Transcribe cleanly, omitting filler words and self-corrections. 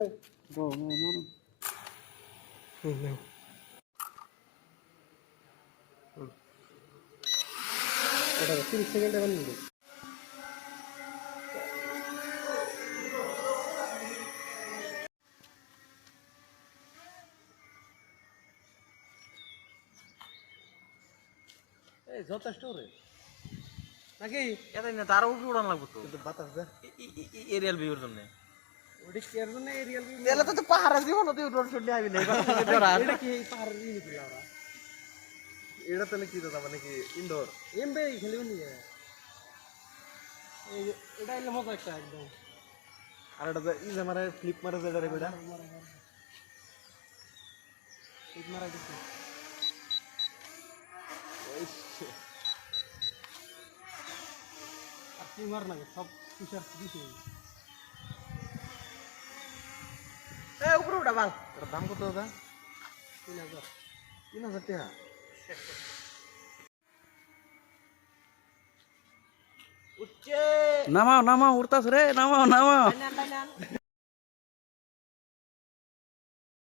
Go, no, no, no. এটা 30 সেকেন্ডে বানিয়ে দিই। এই যথেষ্ট রে নাকি এত না তার উপরে উড়ান লাগবে তো কিন্তু বাতাস দে এরিয়াল ভিউর জন্য ওটা কি এর জন্য এরিয়াল তাহলে তো পাহাড় দিব না তুই ড্রোন শট নিয়ে আইবি না এটা কি এই পাহাড়ের নিয়ে নিছিল ওরা এটা তাহলে কি দাদা মানে কি ইনডোর এমবে খেলবেন নি এই এটা এলে মজা একটা একদম আর এটা ই যে মারে ফ্লিপ মারে যে এটা বেটা ঠিক মারা দিছে আর কি মার না সব পুষার দিছে এ উপরে উঠা বাল এটার দাম কত দাদা 3000 3000 টাকা উচ্চে নামাও নামাও উড়তাছ রে নামাও নামাও না না